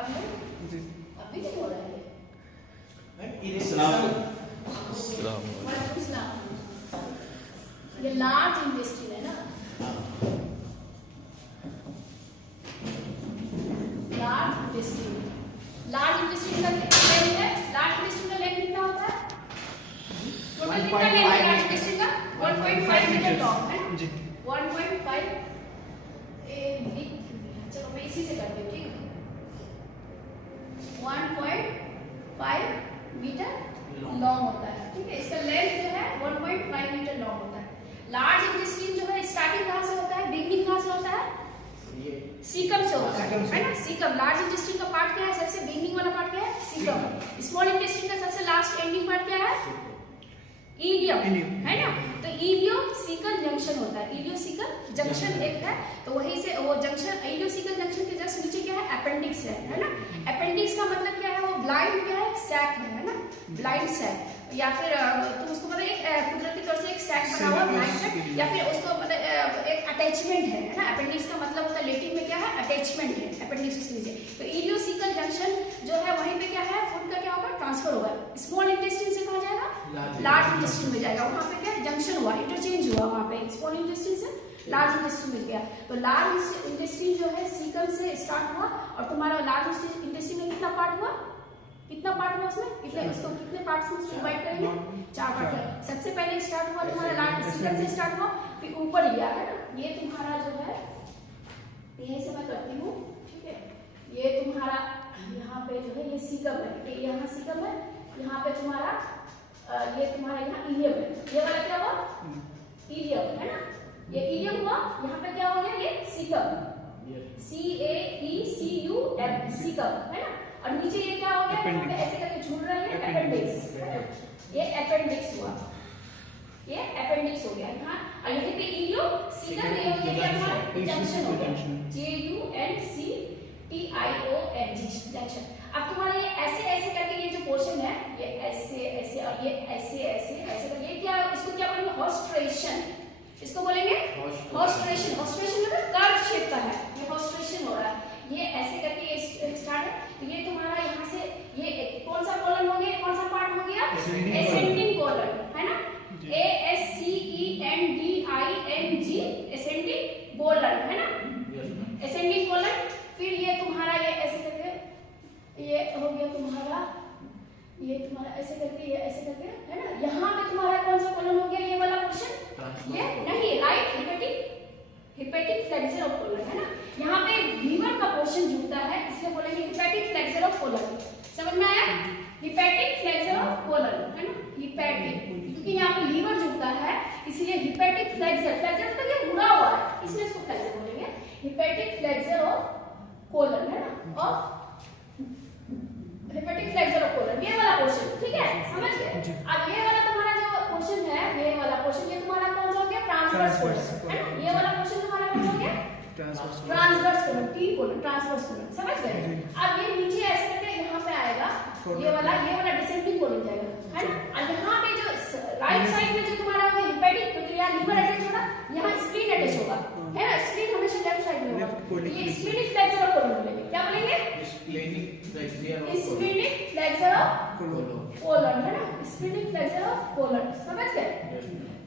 अभी नहीं हो रहा है ये लार्ज इंटेस्टाइन है ना, लार्ज इंटेस्टाइन का लेंथ है, लार्ज इंटेस्टाइन का लेंथ कितना होता है? टोटल कितना लेंथ है लार्ज इंटेस्टाइन का? 1.5 मीटर लॉन्ग है जी, 1.5 चलो मैं इसी से करती हूँ, ठीक है। 1.5 मीटर लॉन्ग होता है, ठीक है। इसका लेंथ जो है 1.5 मीटर लॉन्ग होता है। लार्ज इंटेस्टाइन जो है स्टार्टिंग कहाँ से होता है, बिगनिंग कहाँ से होता है? सीकम से होता है ना, सीकम। लार्ज इंटेस्टाइन का पार्ट क्या है? सबसे बिगनिंग वाला पार्ट क्या है? सीकम। स्मॉल इंटेस्टाइन का सबसे लास्ट एंडिंग पार्ट क्या है? इलियम, है ना। तो इलियो-सीकल जंक्शन होता है, इलियो-सीकल जंक्शन एक है, तो वहीं से वो जंक्शन, इलियो-सीकल जंक्शन के जस्ट नीचे क्या है? अपेंडिक्स है ना। अपेंडिक्स का मतलब क्या है? वो ब्लाइंड क्या है? सैक है ना, ब्लाइंड सैक, या फिर तुम उसको मतलब एक कुदरती तौर से एक सैक बना हुआ ब्लाइंड सैक, या फिर उसको मतलब एक अटैचमेंट है ना। अपेंडिक्स का मतलब होता है लेटिन में क्या है? अटैचमेंट है अपेंडिक्स के नीचे। तो इलियो-सीकल जंक्शन जो है वहीं पे क्या है? फूड का क्या होगा? ट्रांसफर होगा। स्मॉल इंटेस्टाइन से कहाँ जाएगा? लार्ज इंटेस्टाइन में जाएगा। वहाँ पे क्या है? जंक्शन हुआ, इंटरचेंज हुआ वहाँ पे, स्मॉल इंटेस्टाइन से लार्ज इंटेस्टाइन में गया। तो लार्ज इंटेस्टाइन जो है सीकम से स्टार्ट हुआ, और तुम्हारा लार्ज इंटेस्टाइन में कितना पार्ट हुआ? कितना पार्ट हुआ उसमें? कितने, उसको कितने पार्ट्स में डिवाइड करेंगे? 4 पार्ट है। सबसे पहले स्टार्ट हुआ तुम्हारा लार्ज सीकम से स्टार्ट हुआ, फिर ऊपर गया है ना। ये तुम्हारा जो है, यहीं से मैं करती हूँ, ठीक है। ये तुम्हारा यहाँ पे जो है ये सीकम है, यहाँ सीकम है, यहाँ पे तुम्हारा ये तुम्हारा यहाँ इलियम है। ये वाला क्या हुआ? इलियम, है ना। ये इलियम हुआ, यहाँ पे क्या हो गया? ये सीकम, CAECUM, सीकम, है ना। और नीचे ये क्या हो गया? यहाँ पे ऐसे करके झूल रहा है, अपेंडिक्स। ये अपेंडिक्स हुआ, ये अपेंडिक्स हो गया यहाँ। और यहाँ पे इलियो सीकम, ये हो गया हमारा जंक्शन हो गया, JUNCTION जंक्शन। अब तुम्हारे ये ऐसे ऐसे करके ये जो पोर्शन है, ये ऐसे ऐसे और ये ऐसे ऐसे ऐसे करके, ये क्या, इसको क्या बोलेंगे? हॉस्ट्रेशन। इसको बोलेंगे हॉस्ट्रेशन। हॉस्ट्रेशन मतलब कर्व शेप का है, ये हॉस्ट्रेशन हो रहा है। ये ऐसे करके ये स्टार्ट है। तो ये तुम्हारा यहाँ से ये कौन सा कॉलन हो गया? कौन सा पार्ट हो गया? एसेंडिंग कॉलन, है ना। ASCENDING, एसेंडिंग कॉलन, है ना, एसेंडिंग कॉलन। फिर ये तुम्हारा ये ऐसे करके ये हो गया तुम्हारा, ये तुम्हारा ऐसे करके, ये ऐसे करके, है ना। यहाँ पे तुम्हारा कौन सा कॉलन हो गया? ये वाला पोर्शन, ये नहीं, right hepatic flexor of colon, है ना। यहाँ पे लीवर का पोर्शन जुड़ता है, इसलिए बोलेंगे हिपैटिक फ्लेक्सर ऑफ कोलन। समझ में आया? हिपैटिक फ्लेक्सर ऑफ कोलन, है ना, हिपैटिक, क्योंकि यहाँ पे लीवर जुड़ता है, इसलिए हिपैटिक फ्लेक्सर, फ्लेक्सर मतलब ये मुड़ा हुआ है, इसलिए इसको फ्लेक्सर बोलेंगे। हिपैटिक फ्लेक्सर ऑफ कोलन, है ना, of hepatic flexor of colon, ये वाला पोर्शन, ठीक है, समझ गए। अब ये वाला तुम्हारा जो पोर्शन है, ये वाला पोर्शन, ये तुम्हारा कौन सा हो गया? ट्रांसवर्स कोलन, है ना। ये वाला पोर्शन तुम्हारा कौन सा हो गया? Transverse colon, T colon, transverse colon, समझ गए। अब ये नीचे ऐसे करके यहाँ पे आएगा, ये वाला डिसेंडिंग कोलन जाएगा, है ना। और यहाँ पे जो राइट साइड में जो तुम्हारा हिपैटिक, क्योंकि यहाँ लीवर अटैच होगा, यहाँ स्प्लीन अटैच होगा, है ना। स्प्लीन हमेशा लेफ्ट साइड में होगा, ये स्प्लीनिक फ्लेक्सर ऑफ कोलन बोलेंगे। क्या बोलेंगे? स्प्लीनिक फ्लेक्सर ऑफ कोलन, है ना, स्प्लीनिक फ्लेक्सर ऑफ कोलन, समझ गए,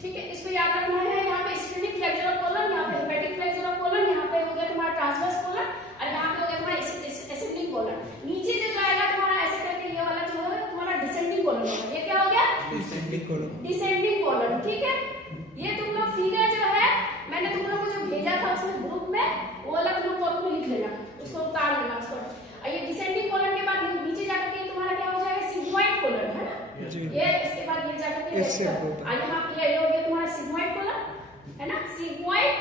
ठीक है। इसको याद रखना है। यहाँ पे स्प्लीनिक फ्लेक्सर ऑफ कोलन, यहाँ पे हिपैटिक फ्लेक्सर ऑफ कोलन, यहाँ पे हो गया तुम्हारा ट्रांसवर्स कोलन, और यहाँ पे हो गया तुम्हारा एसेंडिंग कोलन। नीचे जो जाएगा तुम्हारा ऐसे करके, ये वाला जो है तुम्हारा डिसेंडिंग कोलन होगा। ये क्या हो गया? डिसेंडिंग कोलन, ठीक है। ये तुम लोग फिगर जो है मैंने तुम लोग को जो भेजा था उसमें ग्रुप में, वो वाला तुम लोग कॉपी में लिख लेना, उसको उतार लेना उसको। और ये डिसेंडिंग कोलन के बाद नीचे जाकर के तुम्हारा क्या हो जाएगा? सिग्मोइड कोलन, है ना। ये इसके बाद ये जाकर के और यहाँ पे ये हो गया तुम्हारा सिग्मोइड कोलन, है ना, सिग्मोइड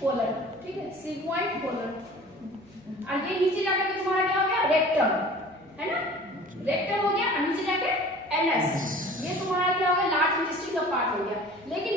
कोलन, ठीक है, सिग्मोइड कोलन। और ये नीचे जाकर के तुम्हारा क्या हो गया? रेक्टम, है ना, रेक्टम हो गया। और नीचे जाके एनस, ये तुम्हारा क्या हो गया? लार्ज इंटेस्टाइन का पार्ट हो गया। लेकिन